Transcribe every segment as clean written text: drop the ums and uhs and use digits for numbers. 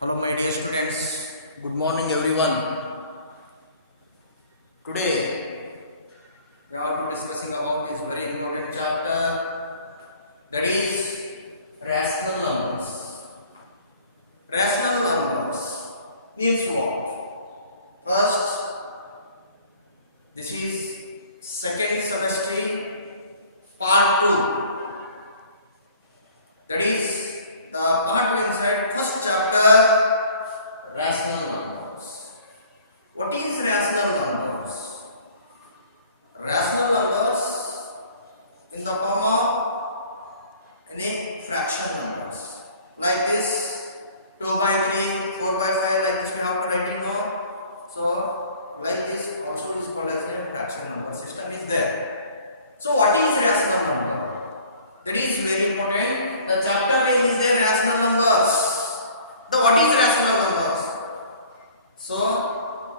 Hello my dear students, good morning everyone. Today we are to discussing about this very important chapter, that is rational numbers. Rational numbers means what? First, this is second semester part 2. That is the part inside first chapter, rational numbers. What is rational numbers? Rational numbers in the form of any fraction numbers like this 2 by 3, 4 by 5, like this we have to write it now. So like this also is called as a fraction number system is there. So what is rational number? That is very important. The chapter name is there, rational numbers. The what is rational numbers? So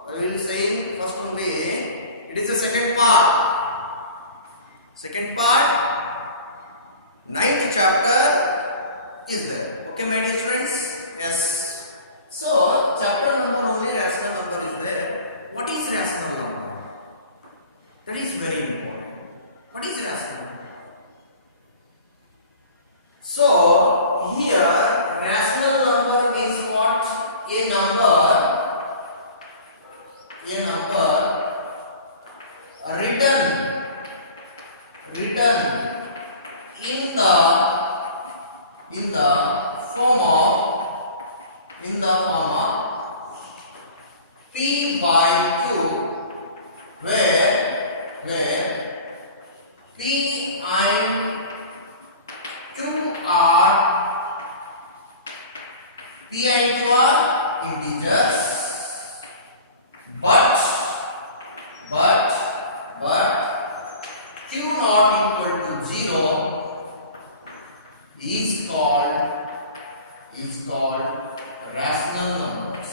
I will say first only it is the second part. Second part, 9th chapter is there. Okay, my dear students? Yes. So chapter number only rational number is there. What is rational number? That is very important. What is rational number? So here rational number is what? A number written in the form of p by q, where p and q are integers, but q not equal to 0 is called rational numbers.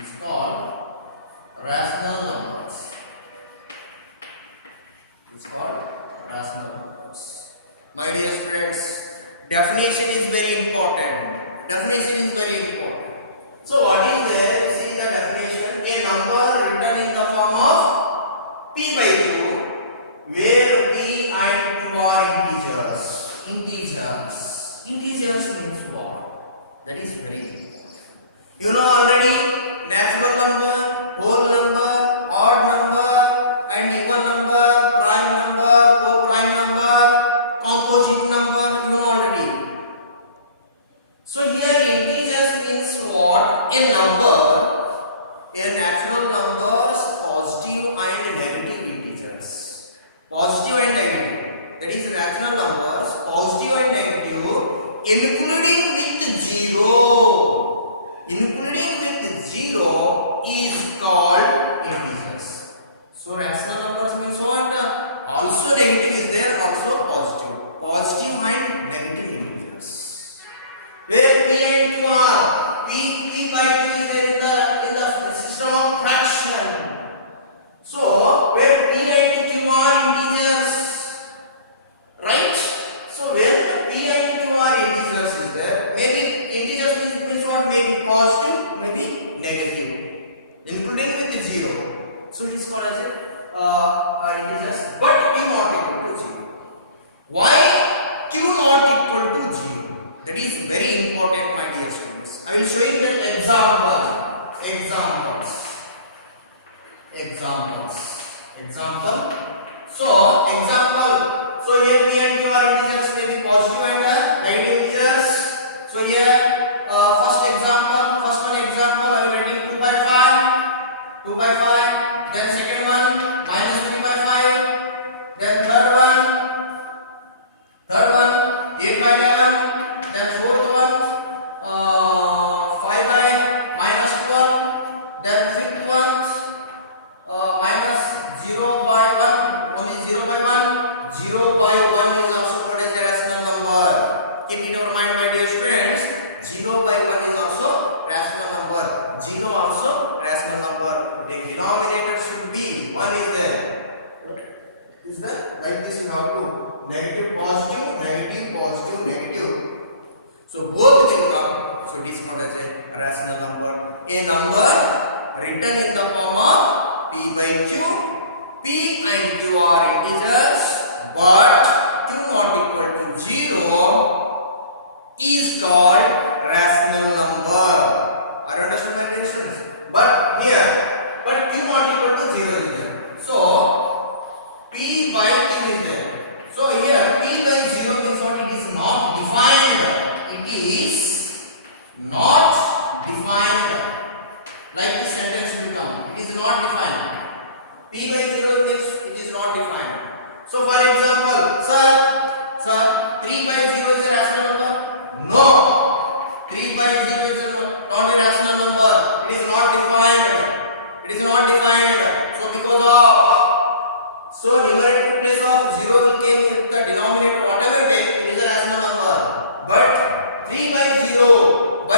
Is called rational numbers. Is called rational numbers. My dear students, definition is very important. Definition is very important. So what is there? See the definition. A number written in the form of p by q, where p and q are integers. Integers means what? That is very important. You know already, natural number, whole number, odd number, and even number, prime number, co-prime number, composite number, you know already. So here integers means what? A number, a natural numbers, positive and negative integers. Positive and negative. That is natural numbers, positive and negative, including with 0. Including with 0 is called integers. So rational numbers means what? Also negative is there, also positive. Positive and negative integers. Where p and q are, p by q is there in the system of fraction. So where p and q are integers, right? So where the p and q are integers is there, maybe integers means what? Maybe positive, maybe negative, including with 0. So it is called as integers, but q not equal to 0. Why q not equal to 0? That is very important, my dear students. I will show you the example. So here p and q are integers, maybe positive and negative integers. So here first one example I am writing 2 by 5, then second one minus 3 by 5, then third one 8 by 11, then fourth one 5 by minus 12, then fifth one minus 0 by 1, only 0 by 1. 0 by 1 is also called as a rational number. Keep in your mind, my dear students, 0 by 1 is also rational number. 0 also rational number. The denominator should be and q are integers, but q not equal to 0 is called rational number. Are you understand my dear students? But q not equal to 0 is there. So p by q is there. So here p by 0 means what? It is not defined. It is not defined. Like the sentence will come. It is not defined. P by 0 means it is not defined. So for example, sir, 3 by 0 is a rational number? No. 3 by 0 is not a rational number. It is not defined. It is not defined. So because of numerator place of 0 will came with the denominator, whatever it take, it is a rational number. But 3 by 0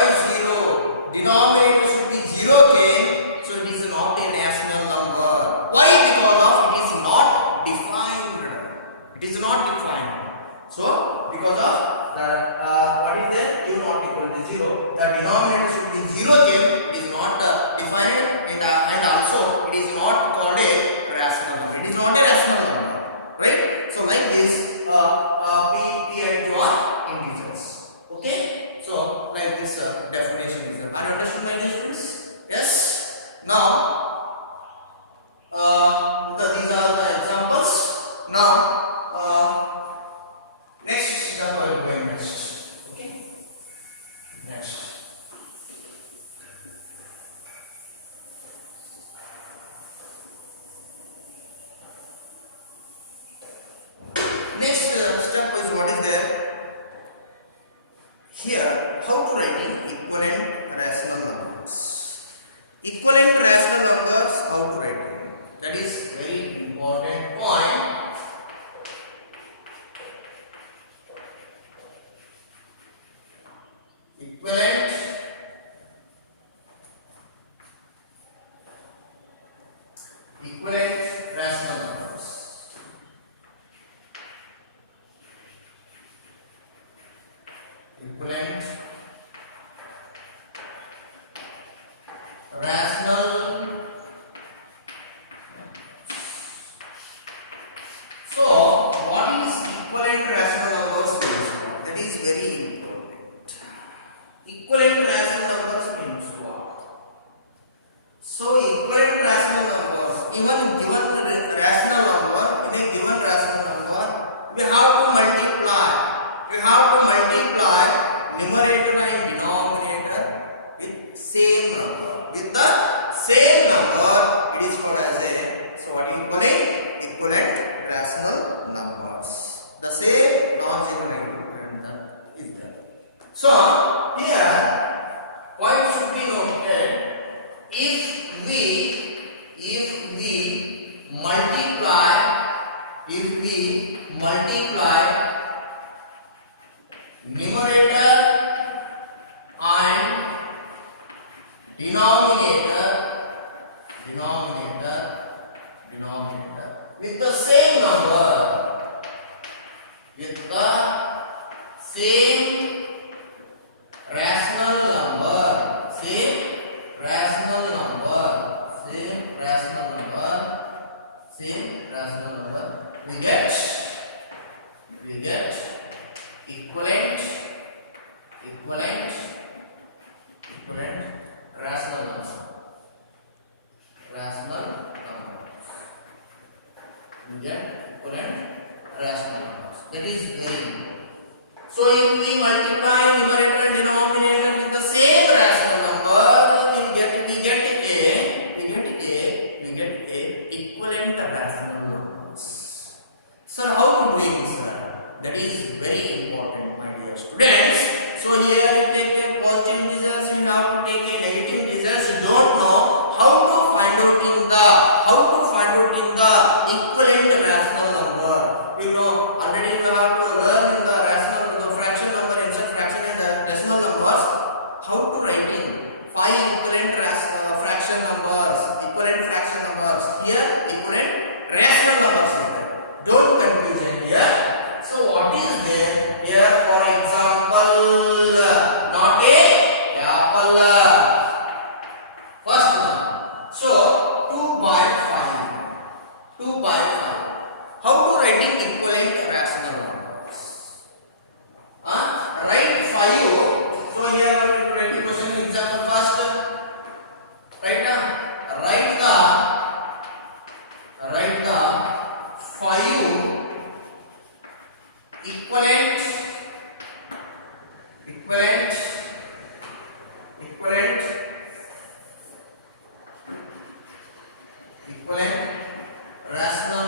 denominator should be 0 came, so it is not a rational number. Why? Because of it is not defined. It is not defined. So because of the what is there? Q not equal to 0. The denominator should be 0 came. It is not defined, and also it is not called a rational number. It is not a rational number, right? So like this, p and q are integers. Okay. So like this definition is there. Are you understanding my dear students? Yes. Now these are the examples. Now next example I will go next. Okay. Next. Next step is what is there? Here, how to write equivalent rational numbers. Equivalent rational numbers, how to write? That is very important point. Equivalent rational numbers. Equivalent rational. So what is equivalent rational numbers means? That is very important. Equivalent rational numbers means what? So equivalent rational numbers, even given rational number, in a given rational number, we have to multiply. We have to multiply numerator and denominator with same number. With the same number, it is called as a, so what is equivalent rational numbers. The same non-zero negative is there. So here, why should we note? If we multiply numerator and denominator with the same number, with the same rational number, we get equivalent rational numbers. We get equivalent rational numbers. That is very important. So if we multiply numerator and denominator with the same rational number, we get equivalent rational numbers. Sir, how to do it, sir? That is very important, my dear students. So here you take a positive integers, you have to take a negative integers. You don't know how to find out in the equivalent rational number. You know, already you have to learn in the fraction number, inside fraction and the decimal numbers, how to write in 5 equivalent fraction numbers. Here, equivalent rational numbers is there. Don't confusion here. So what is there here? For example, not a apple. First one. So 2 by 5. 2 by here we will write the question example first. Right now, write the five equivalent rational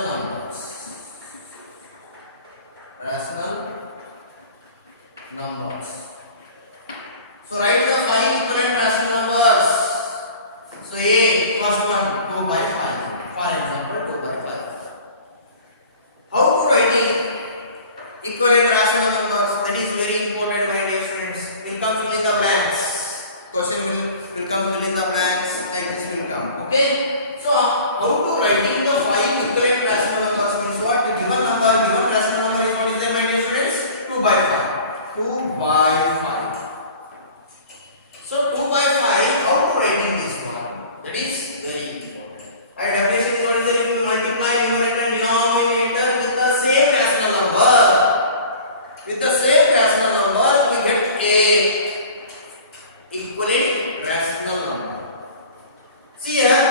numbers. So write the five equivalent rational numbers. So A, first one 2 by 5. For example, 2 by 5. How to writing equivalent rational numbers? That is very important, my dear friends. You come fill in the blanks. Question will come fill in the blanks like this will come. Okay. So how to writing the five equivalent rational numbers means what? The given rational number is what is there, my dear friends? 2 by 5. 2 by 5. So 2 by 5, how to writing this one? That is very important. And definition is what is there? If you multiply numerator and denominator with the same rational number, we get a equivalent rational number. See here,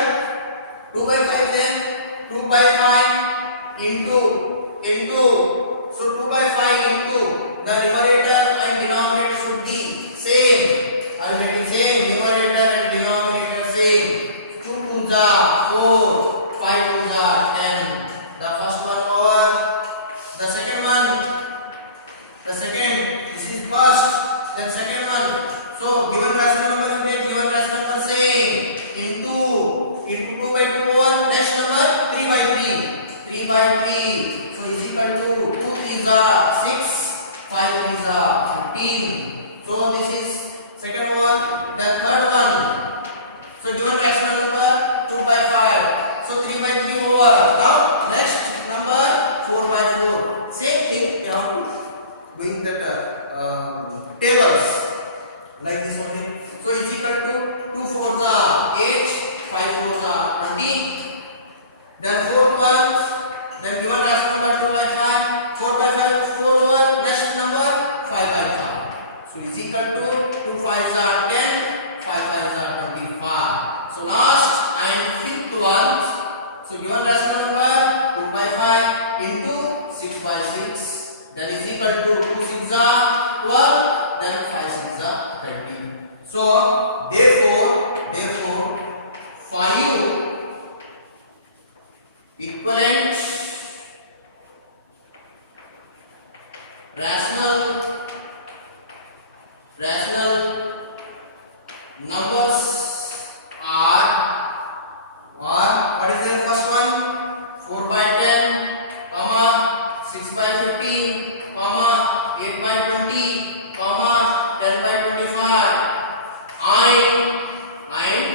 2 by 5 then 2 by 5 into so 2 by 5 into the numerator and denominator should be same. Already same, numerator and denominator same. 2 2s are 4, 5 2s are 10. The first one over the second one. The second, this is first, then second one. So given rational number you take given rational number same into 2 by 2 over next number 3 by 3 by 3. So is equal to 2 3s are 6, 5 3s are 15. So this is second one. Then third one. So given rational number 2 by 5. So 3 by 3 over. Now next number 4 by 4. Same thing you have to doing that tables like this one. So is equal to 2 4s are 8, 5 4s are 20. Then fourth one. Then given rational number 2 by 5. 4 by 5 is 4 over next number 5 by 5. So is equal to 2 5s are 10, 5 5s are 25. So last and fifth one. So given rational number 2 by 5 into 6 by 6. That is equal to 2 6s are 12, then 5 6s are 30. So therefore 5 equivalent rational numbers are what is the first one? 4 by 10, comma 6 by 15, comma 8 by 20, comma 10 by 25, and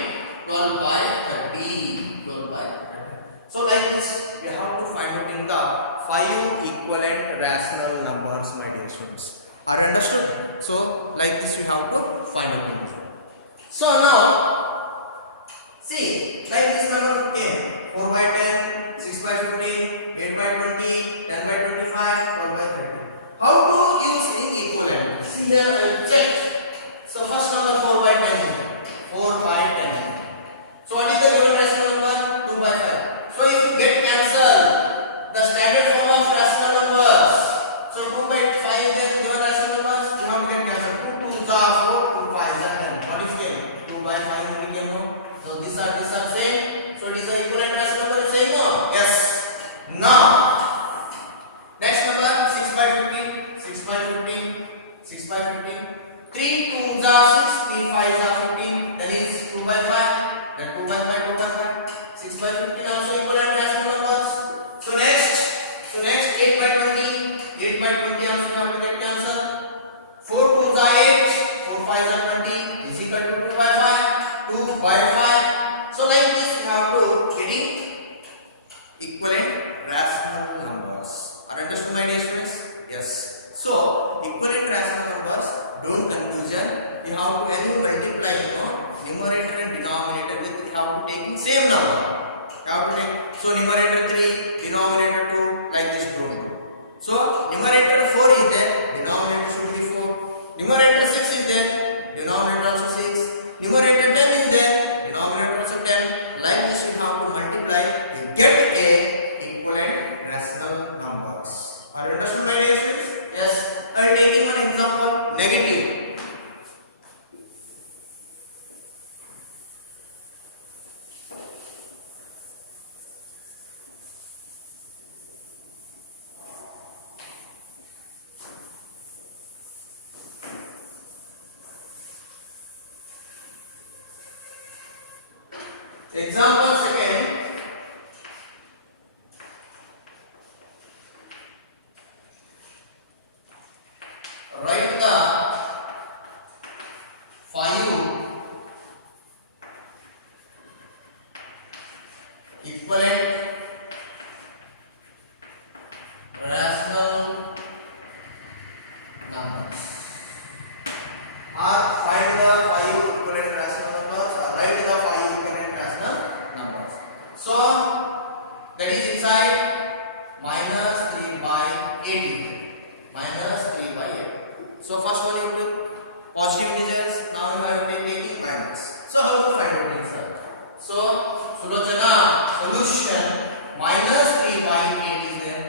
12 by 30. So like this, we have to find out in the five equivalent rational numbers, my dear students. Are you understood? So like this, we have to find out in this. So now, see, like this number came 4 by 10, 6 by 15, 8 by 20, 10 by 25, 12 by 30. How to use the equivalent? See here, I will check. So first number 4 by 10. 4 by 10. So what is the given rational number? 2 by 5. So if you get cancelled, the standard form of rational numbers. So 2 by 5 is given rational numbers. You have to get cancelled. 2 2s are 4, 2 5s are 10. What is came? 2 by 5 only came no. So these are same. So it is the equivalent rational number is same no? Yes. Now next number 6 by 15, 6 by 15, 6 by 15. 3 2s are 6, 3 5s are 15. That is 2 by 5. Then 2 by 5, 2 by 5. 6 by 15 also equivalent rational numbers. So next 8 by 20. 8 by 20 also have to get cancelled. 4 2s are 8, 4 5s are 20 is equal to 2 by 5, 2 by 5. So like this we have to getting equivalent rational numbers. Are you understood, my dear students? Yes. So equivalent rational numbers, don't confusion. You have to multiply numerator and denominator with you have to take same number. You have to take so numerator 3, denominator 2, like this don't. So numerator 4 is there, denominator should be 4. Numerator 6 is there, Example second. Write the 5 equivalent rational numbers. Or find the 5 equivalent rational numbers, or write the 5 equivalent rational numbers. So that is inside minus 3 by 80. Minus 3 by 8. So first one you do positive integers, now you are taking minus. So how to find out answer? So Sulochana, solution minus 3 by 8 is there.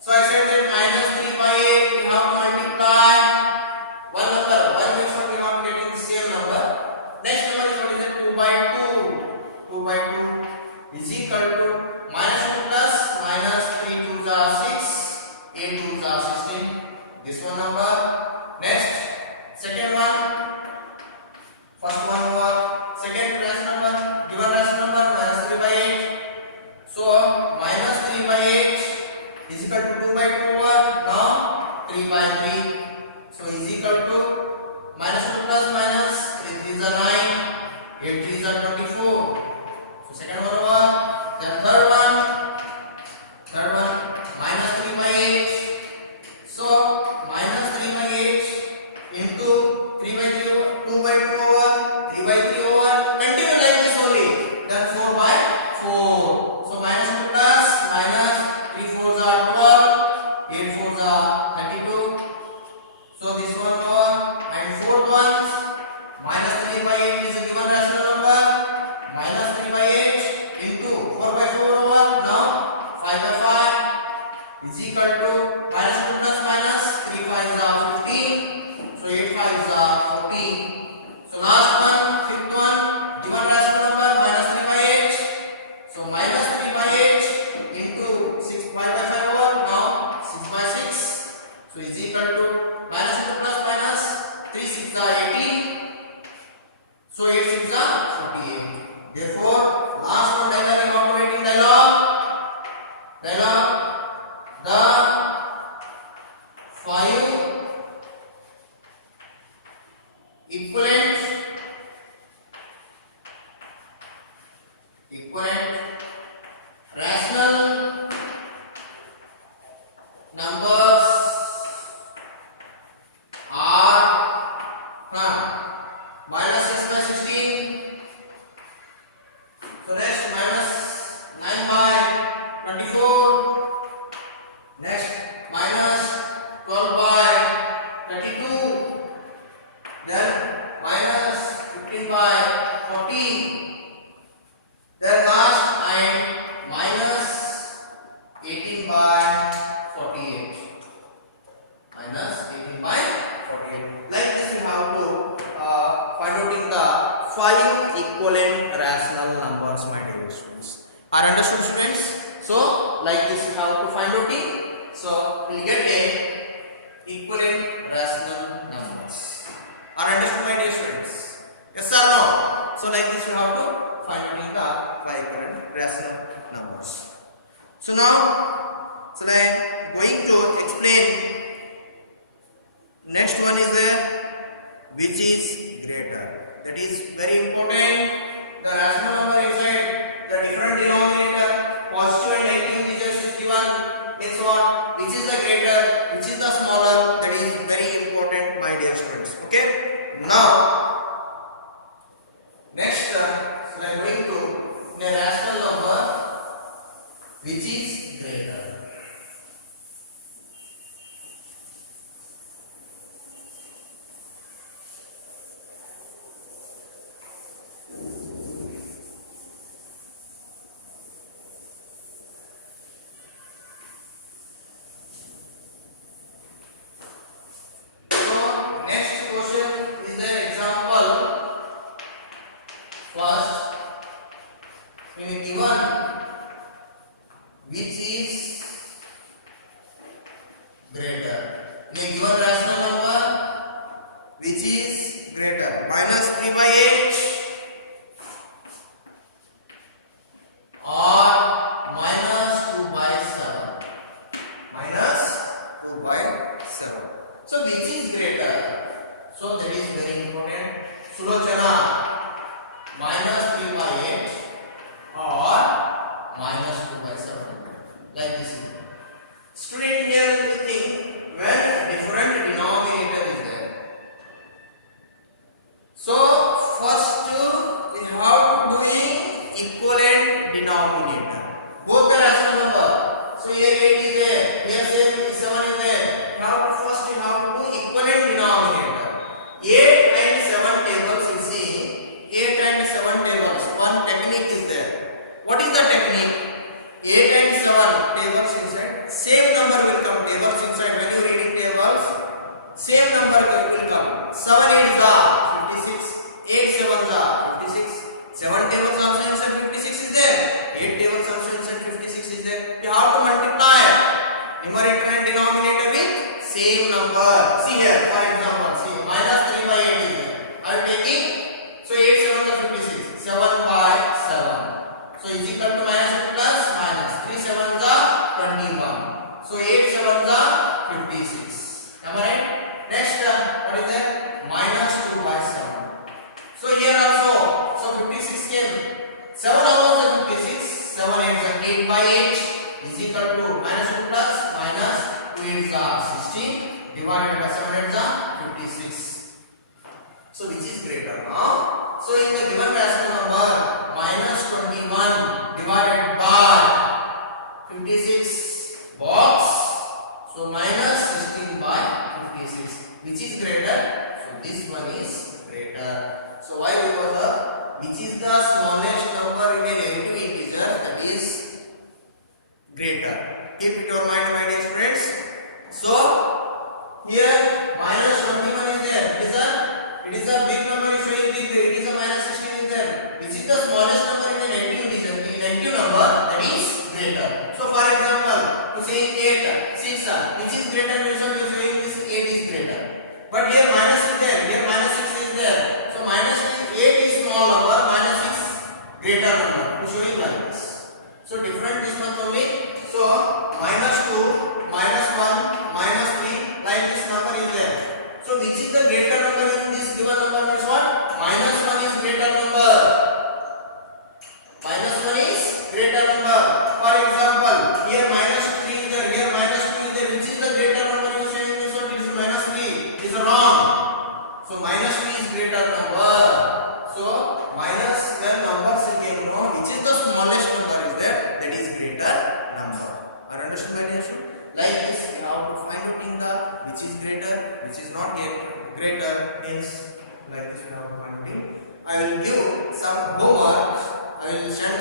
So I said that minus 3 by 8 we have to multiply one number. One next one we have to get the same number. Next number is what is it? 2 by 2. 2 by 2 is equal to minus 2 plus minus 3 2s are 6. 8 2s are 16. This one number. Next, second one. First one was second rational number. Given rational number minus 3 by 8. So minus 3 by 8 is equal to 2 by 2 over. Now 3 by 3. So is equal to minus 2 plus minus 3 3s are 9. 8 3s are 24. So second one over. Then third one. Third one minus 3 by 8. So minus 3 by 8 into 3 by 3 over 2 by 2 over 3 by 3 over. Continue like this only. Then 4 by 4. So minus 2 plus minus 3 4s are 12. 8 4s are 32. So this one over and fourth one minus 3 by 8 is a given rational number. Minus 3 by 8 into 4 by 4 over. Now 5 by 5 is equal to minus 2 plus minus 3 5s are 15. So 8 5s are 14. So last one, fifth one, given rational number minus 3 by 8. So minus 3 by 8 into 6 5 by 5 over. Now 6 by 6. So is equal to minus 2 plus minus 3 6 are 18. So 8 6 are 48. Therefore, last one dialogue is operating dialogue. Dialogue. The 5 equivalent rational numbers are minus 6 by 16. So next minus 9 by 24. Next minus 12 by 32. Then minus 15 by 14. Then last and minus 18 by 48. Minus 18 by 48. Like this we have to find out in the 5 equivalent rational numbers, my dear students. Are understood, students? So like this we have to find out it. So we get a equivalent rational numbers. Are understood, my dear students? Yes or no? So like this we have to find out in the 5 equivalent rational numbers. So now, so like going to explain. Next one is which is greater. That is very important. The rational number inside the different denominator, positive and negative integers is given. Means what? Which is the greater? Which is the smaller? That is very important, my dear students. Okay. Now, next, so I am going to a rational number which is greater. very important. Sulochana minus 3 by 8 or minus 2 by 7. Like this. Student, here you think when different denominator is there. So first we have to do equivalent denominator. Both the rational number. So here 8 is there, here 7 is there. First you have to do equivalent denominator. 8 and 7 tables you see. 8 and 7 tables. One technique is there. What is the technique? 8 and 7 tables inside. Same number will come tables inside. When you reading tables, same number will come. 7 8s are 56. 8 7s are 56. 7 tables also inside 56 is there. 8 tables also inside 56 is there. You have to multiply numerator and denominator with same number. See here, for example, see minus 3 by 8 is there. I am taking, so 8 7s are 56. 7 by 7. So is equal to minus plus minus. 3 7s are 21. So 8 7s are 56. Am I right? Next, what is that? Minus 2 by 7. So here also, so 56 came. 7 over 56. 7 8s are 8 by 8 is equal to minus 2 plus minus 2 8s are 16 divided by 7 8s are 56. So which is greater now? So in the given rational number minus 21 divided by 56 box. So minus 16 by 56. Which is greater? So this one is greater. So why? Because which is the smallest number in a negative integer, that is greater. Keep it your mind, my dear students. So here minus 21 is there. It is a big number showing big. It is a minus 16 is there. Which is the smallest number in a negative integer? The negative number, that is greater. So for example, to say 8, 6, which is greater? You showing this 8 is greater. But here minus is there. Here minus 6 is there. So minus 8 is small number. Minus 6 greater number. To showing like this. So different this much only. So minus 2, minus 1, minus 3, like this number is there. So which is the greater number in this given number means what? Minus 1 is greater number. Minus 1 is greater number. For example, here minus 3 is there, here minus 2 is there. Which is the greater number you saying this one? It is minus 3. It is wrong. So minus 3 is greater number. So minus when numbers again know which is the smallest number is there, that is greater number. Are understood my dear student? Like this we have to find it in the which is greater, which is not yet greater means like this we have to find it. I will give some homework. I will send